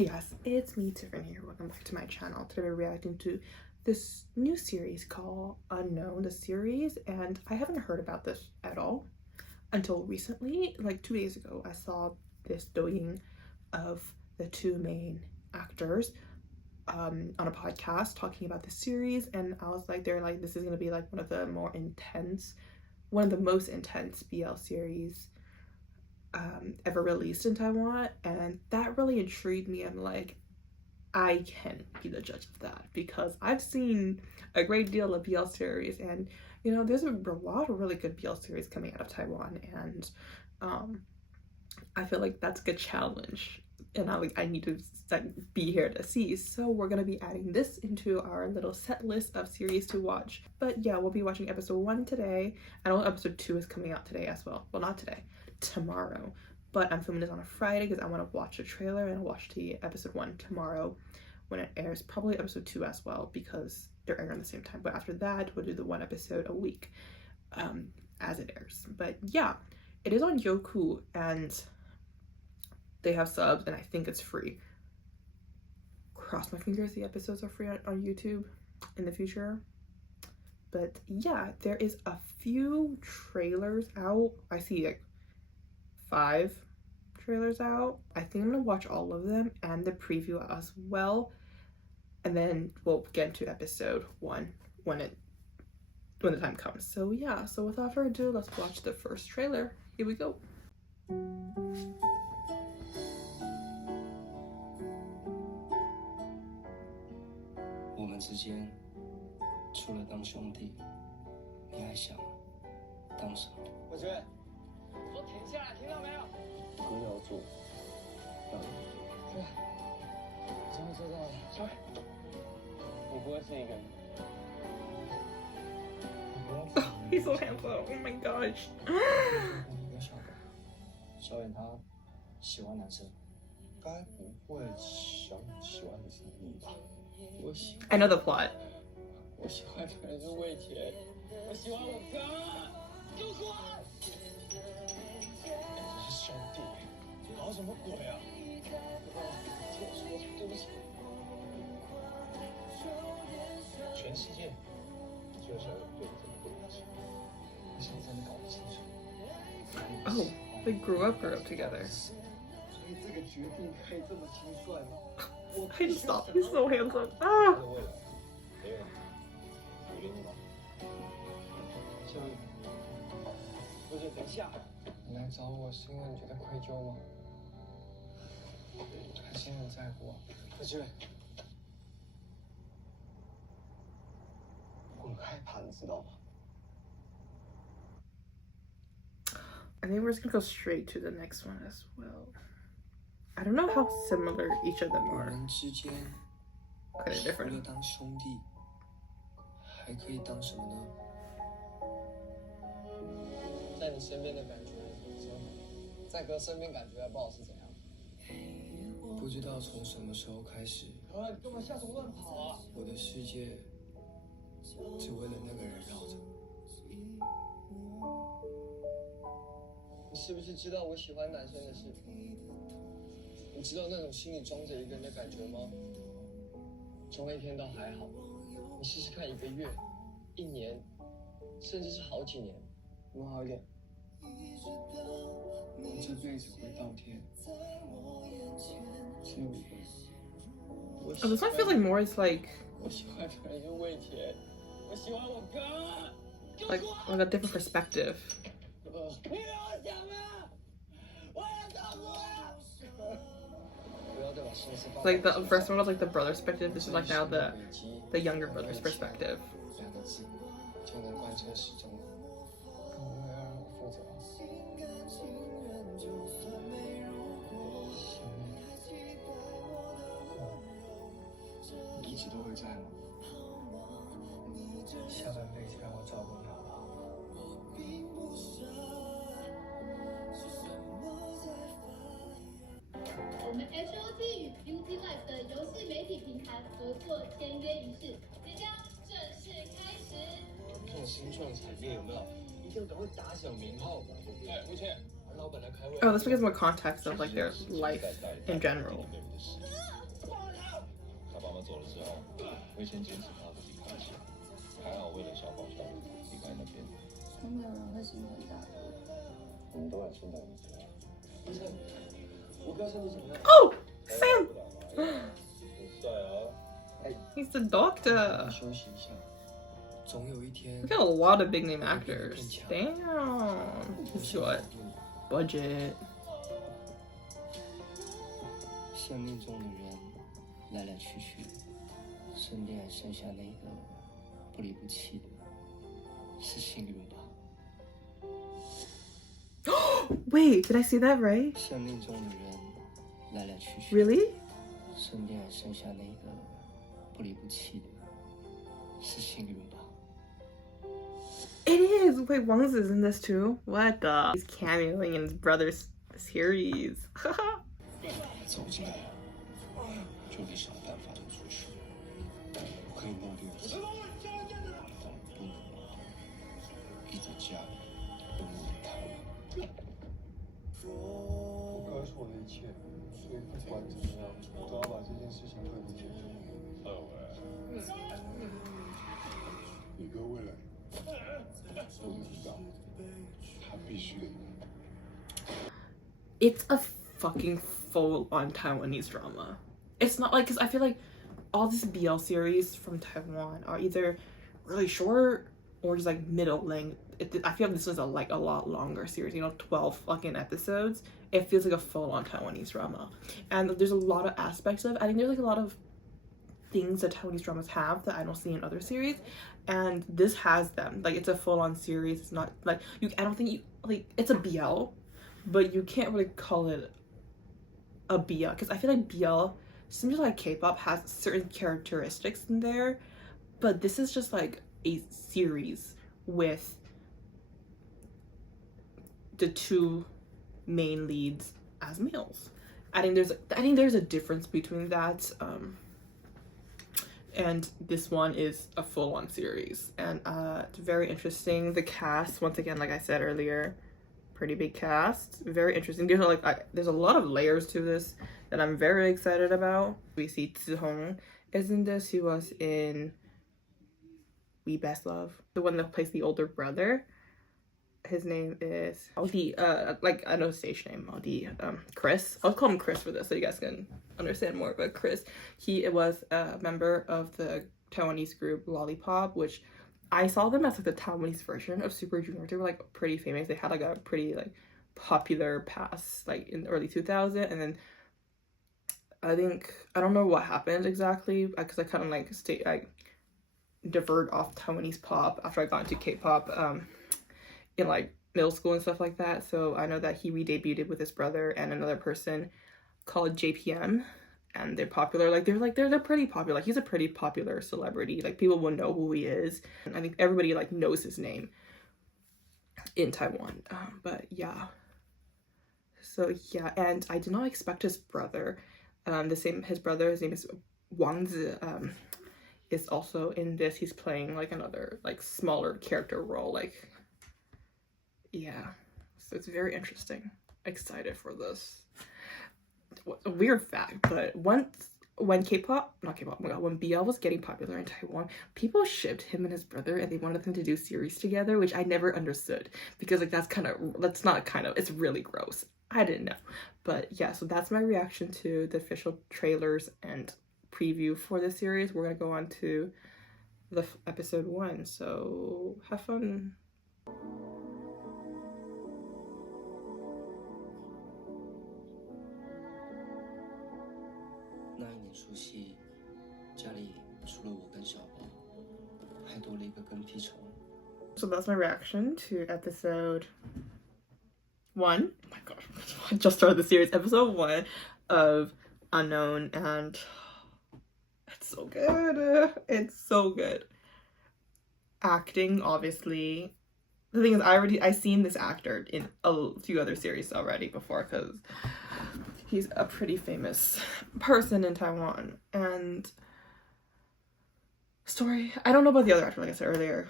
Hey guys, it's me, Tiffany here. Welcome back to my channel. Today we're reacting to this new series called Unknown, the series, and I haven't heard about this at all until recently. Like 2 days ago, I saw this doing of the two main actors on a podcast talking about the series, and I was like, they're like, this is gonna be like one of the most intense BL series ever released in Taiwan, and that really intrigued me. I'm like, I can be the judge of that because I've seen a great deal of BL series, and you know, there's a lot of really good BL series coming out of Taiwan, and I feel like that's a good challenge, and I need to be here to see. So we're gonna be adding this into our little set list of series to watch. But yeah, we'll be watching episode 1 today. I know episode 2 is coming out today as well. Well, not today, tomorrow. But I'm filming this on a Friday because I want to watch the trailer and watch the episode 1 tomorrow when it airs. Probably episode 2 as well because they're airing at the same time. But after that, we'll do the 1 episode a week as it airs. But yeah, it is on Youku and they have subs, and I think it's free. Cross my fingers the episodes are free on YouTube in the future. But yeah, there is a few trailers out. I see like 5 trailers out. I think I'm gonna watch all of them and the preview as well, and then we'll get into episode 1 when the time comes. So yeah, so without further ado, let's watch the first trailer. Here we go. 我们之间除了当兄弟，你还想当什么？我觉得，说停下来，听到没有？哥要做，要你做。对，终于做到了。小伟，你不会是一个人。He's so handsome. Oh my gosh. 有小的，小远他喜欢男生，该不会喜欢的是你吧？ I know the plot. 我喜欢的人是魏田，我喜欢我哥，给我滚！这是兄弟，搞什么鬼啊？听我说，对不起。全世界就想有对你这么对不起，你是不是真的搞不清楚？Oh, they grew up together. 所以这个决定可以这么轻率吗？ He's so handsome. Ah! 等一下，你来找我是因为你觉得愧疚吗？还是因为在乎啊？何志远，滚开盘，知道吗？ I think we're just gonna go straight to the next one as well. I don't know how similar each of them are. Kind of different. 当兄弟，还可以当什么呢？在你身边的感觉真好，在哥身边感觉还不好是怎样？不知道从什么时候开始，哥，你干嘛下手乱跑啊？我的世界只为了那个人绕着。你是不是知道我喜欢男生的事？ 你知道那种心里装着一个人的感觉吗？从那天到还好，你试试看1个月、1年，甚至是好几年，有没有好一点？我这辈子会倒贴，只有一个。Oh, this one feels like more is like 我喜欢的人是魏田，我喜欢我哥。like a different perspective. 你让我讲啊！我要照顾啊！ Like the first one was like the brother's perspective. This is like now the younger brother's perspective. HOT 与 Beauty Life 的游戏媒体平台合作签约仪式即将正式开始。这种新创产业有没有一定都会打响名号吧？对，目前老板来开会。Oh, this gives more context of like their life in general. 友走了之后，我以前坚持他不离开前，还好为了小宝小路离开那边。都没有人会心疼大哥。我们都很心疼你。医生，我哥身体怎么样？ Oh, Sam. 很帅啊！ He's the doctor. 休息一下，总有一天。 We got a lot of big name actors. Damn. That's what? Budget. 生命中的人来来去去，身边还剩下那个不离不弃的，是幸运吧？ Wait, did I see that right? 生命中的人来来去去， Really? 身边还剩下那个不离不弃的，是幸运吧？ It is. Wait, Wang's is in this too. What the? He's cameoing in his brother's series. 走进来，就得想办法走出去。我可以努力的走，但不能一直家里跟我谈。我哥是我的一切，所以不管怎么样，我都要把这件事情对你解决。你哥未来不能到，他必须得。 It's a fucking full-on Taiwanese drama. It's not like, because I feel like all these BL series from Taiwan are either really short or just like middle length. I feel like this was a lot longer series, you know, 12 fucking episodes. It feels like a full-on Taiwanese drama, and there's a lot of aspects of it. I think there's like a lot of things that Taiwanese dramas have that I don't see in other series, and this has them. Like, it's a full-on series. It's not like I don't think it's a BL, but you can't really call it a BL, because I feel like BL, similar to like K-pop, has certain characteristics in there, but this is just like a series with the two main leads as males. I think there's a difference between that, and this one is a full-on series, and it's very interesting. The cast, once again, like I said earlier, pretty big cast, very interesting. There's a lot of layers to this that I'm very excited about. We see Zihong is in this. He was in We Best Love, the one that plays the older brother. His name is Audi, like I know his stage name, Audi, Chris. I'll call him Chris for this so you guys can understand more. But Chris, he was a member of the Taiwanese group Lollipop, which I saw them as like the Taiwanese version of Super Junior. They were like pretty famous. They had like a pretty like popular past like in the early 2000s, and then I don't know what happened exactly, because I kind of like I diverted off Taiwanese pop after I got into K-pop in like middle school and stuff like that. So I know that he re-debuted with his brother and another person called JPM, and they're popular. Like they're pretty popular. Like, he's a pretty popular celebrity. Like, people will know who he is, and I think everybody like knows his name in Taiwan. But yeah, so yeah, and I did not expect his brother, his brother, his name is Wang Zi, is also in this. He's playing like another like smaller character role. Like, yeah, so it's very interesting. Excited for this. A weird fact, but when K-pop, not K-pop, oh my god, when BL was getting popular in Taiwan, people shipped him and his brother, and they wanted them to do series together, which I never understood, because like it's really gross. I didn't know. But yeah, so that's my reaction to the official trailers and preview for the series. We're gonna go on to the episode 1, so have fun. So that's my reaction to episode 1. Oh my gosh, I just started the series. Episode 1 of Unknown, and it's so good. It's so good. Acting, obviously. The thing is, I seen this actor in a few other series already before, because he's a pretty famous person in Taiwan. And story, I don't know about the other actor, like I said earlier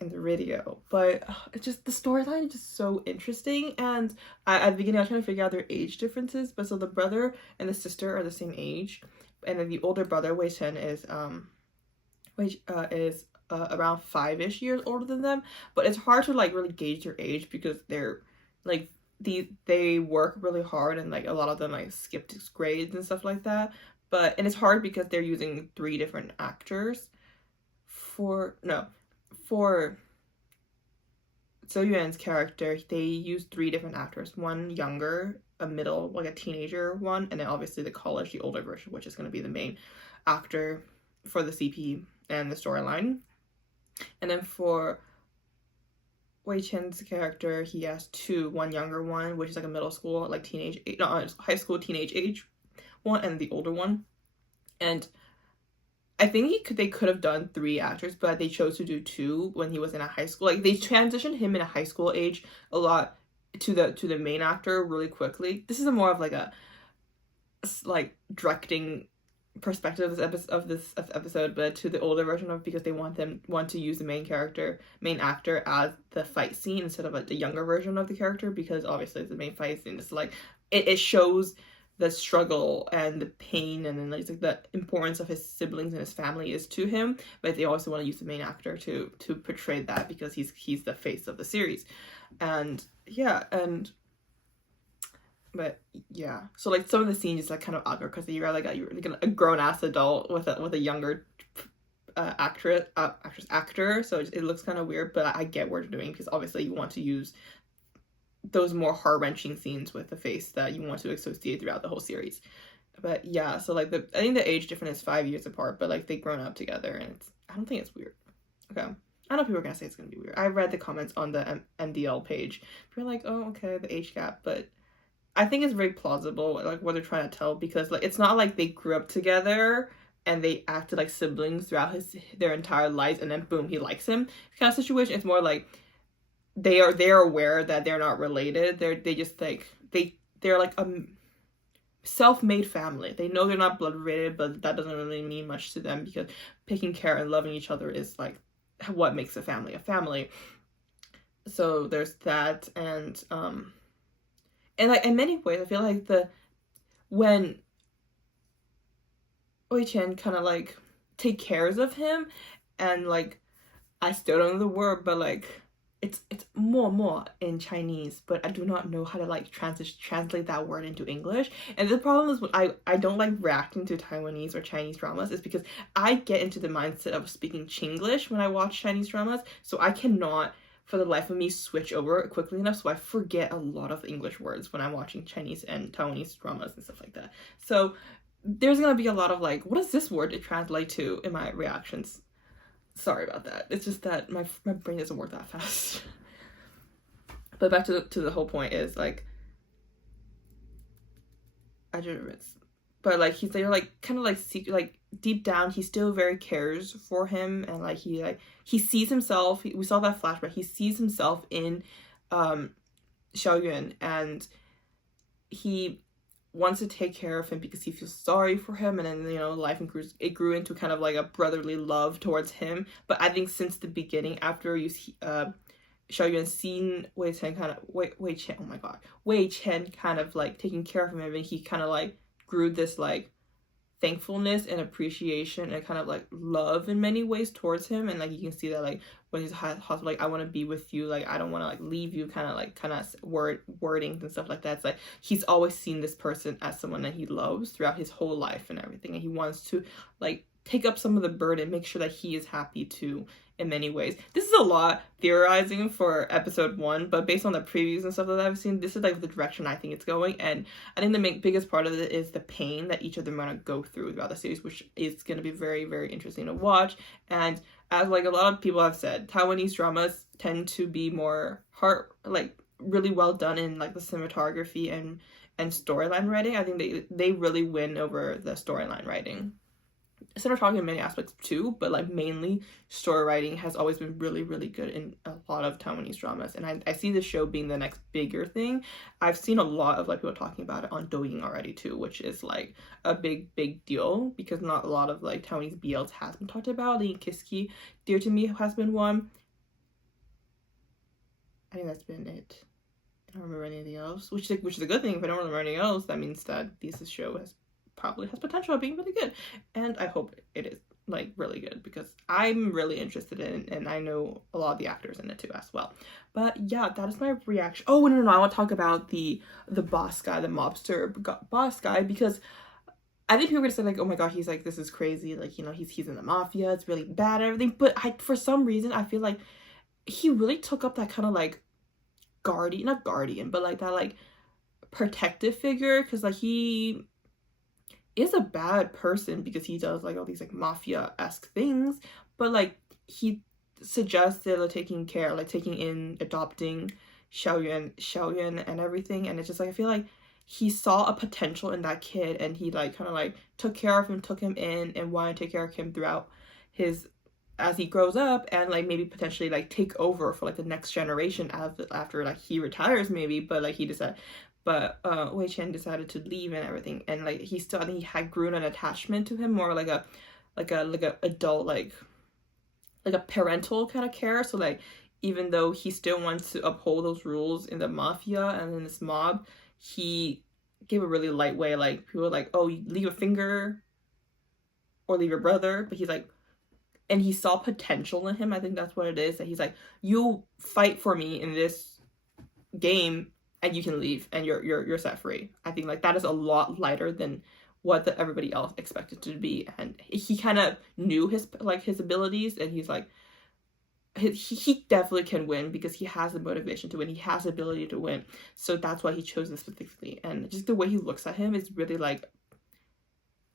in the video, but it's just, the storyline is just so interesting. And at the beginning I was trying to figure out their age differences, but so the brother and the sister are the same age, and then the older brother Wei Chen is around 5-ish years older than them, but it's hard to like really gauge their age because they're like they work really hard, and like a lot of them like skipped grades and stuff like that. And it's hard because they're using 3 different actors for So Yuan's character. They used 3 different actors, one younger, a middle, like a teenager one, and then obviously the college, the older version, which is going to be the main actor for the CP and the storyline. And then for Wei Chen's character, he has 2, one younger one, which is like a middle school, like high school teenage age one, and the older one. And I think they could have done 3 actors, but they chose to do 2 when he was in a high school. Like they transitioned him in a high school age a lot to the main actor really quickly. This is more of like a like directing perspective of this episode, but to the older version of, because they want to use the main actor as the fight scene instead of like the younger version of the character, because obviously the main fight scene is like it shows the struggle and the pain and then like the importance of his siblings and his family is to him, but they also want to use the main actor to portray that because he's the face of the series. But yeah, so like some of the scenes is like kind of awkward because you're like a grown-ass adult with a younger actor, so it looks kind of weird, but I get what you're doing because obviously you want to use those more heart-wrenching scenes with the face that you want to associate throughout the whole series. But yeah, so like I think the age difference is 5 years apart, but like they've grown up together, and I don't think it's weird. Okay, I know people are gonna say it's gonna be weird. I read the comments on the MDL page. People are like, oh okay, the age gap, but I think it's very plausible, like what they're trying to tell, because like it's not like they grew up together and they acted like siblings throughout their entire lives, and then boom, he likes him kind of situation. It's more like they're aware that they're not related. They just like they're like a self-made family. They know they're not blood related, but that doesn't really mean much to them because taking care and loving each other is like what makes a family a family. So there's that, and like in many ways I feel like when Wei Chen kind of like take cares of him, and like I still don't know the word, but like it's more in Chinese, but I do not know how to like translate that word into English. And the problem is when I don't like reacting to Taiwanese or Chinese dramas is because I get into the mindset of speaking Chinglish when I watch Chinese dramas, so I cannot for the life of me switch over quickly enough, so I forget a lot of English words when I'm watching Chinese and Taiwanese dramas and stuff like that. So there's gonna be a lot of like, what is this word to translate to in my reactions? Sorry about that. It's just that my brain doesn't work that fast. But back to the whole point is like, but like they're like kind of like secret, like deep down he still very cares for him, and like he sees himself. We saw that flashback. He sees himself in Xiaoyuan, and he wants to take care of him because he feels sorry for him, and then, you know, life grew into kind of like a brotherly love towards him. But I think since the beginning, after you see Xiaoyuan seen Wei Chen kind of like taking care of him, and he kind of like grew this like thankfulness and appreciation and kind of like love in many ways towards him. And like you can see that like when he's hospital, like I want to be with you, like I don't want to like leave you, kind of wordings and stuff like that. It's like he's always seen this person as someone that he loves throughout his whole life and everything, and he wants to like take up some of the burden, make sure that he is happy too in many ways. This is a lot theorizing for episode 1, but based on the previews and stuff that I've seen, this is like the direction I think it's going. And I think the biggest part of it is the pain that each of them are going to go through throughout the series, which is going to be very, very interesting to watch. And as like a lot of people have said, Taiwanese dramas tend to be more really well done in like the cinematography and storyline writing. I think they really win over the storyline writing. Cinematography in many aspects too, but like mainly story writing has always been really, really good in a lot of Taiwanese dramas. And I see this show being the next bigger thing. I've seen a lot of like people talking about it on Douyin already too, which is like a big deal because not a lot of like Taiwanese BLs has been talked about. Like Kiski, Dear to Me has been one. I think that's been it. I don't remember anything else, which is a good thing. If I don't remember anything else, that means that this show has probably has potential of being really good, and I hope it is like really good because I'm really interested in, and I know a lot of the actors in it too as well. But yeah, that is my reaction. Oh no, I want to talk about the boss guy, the mobster boss guy, because I think people are gonna say like, oh my god, he's like, this is crazy, like, you know, he's in the mafia, it's really bad and everything. But for some reason I feel like he really took up that kind of like not guardian, but like that like protective figure, because like he is a bad person because he does like all these like mafia-esque things, but like he suggested like taking in adopting Xiaoyuan and everything, and it's just like I feel like he saw a potential in that kid, and he like kind of like took care of him, took him in, and wanted to take care of him throughout his as he grows up, and like maybe potentially like take over for like the next generation after like he retires maybe. But like he decided, but Wei Chen decided to leave and everything, and like he still, I think he had grown an attachment to him, more like a adult, like a parental kind of care. So like even though he still wants to uphold those rules in the mafia and in this mob, he gave a really light way. Like people were like, oh, you leave a finger or leave your brother, but he's like, and he saw potential in him. I think that's what it is, that he's like, you fight for me in this game and you can leave and you're set free. I think like that is a lot lighter than what everybody else expected to be. And he kind of knew his abilities, and he's like, he definitely can win because he has the motivation to win, he has the ability to win. So that's why he chose this specifically. And just the way he looks at him is really like,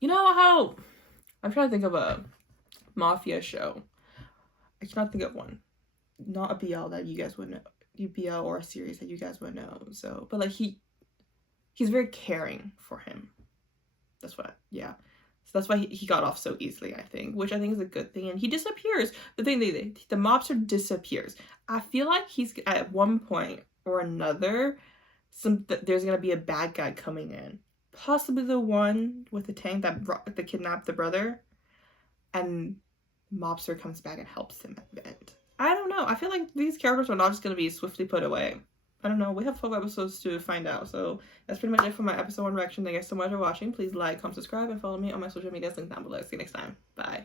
you know how, I'm trying to think of a mafia show, I cannot think of one, not a BL that you guys would know, BL or a series that you guys would know. So but like he's very caring for him. That's what, yeah. So that's why he got off so easily, I think, which I think is a good thing. And he disappears. The thing, the mobster disappears. I feel like he's at one point or another, there's gonna be a bad guy coming in, possibly the one with the tank that kidnapped the brother, and mobster comes back and helps him at the end. I don't know. I feel like these characters are not just gonna be swiftly put away. I don't know. We have 12 episodes to find out. So that's pretty much it for my episode 1 reaction. Thank you guys so much for watching. Please like, comment, subscribe, and follow me on my social medias. Link down below. See you next time. Bye.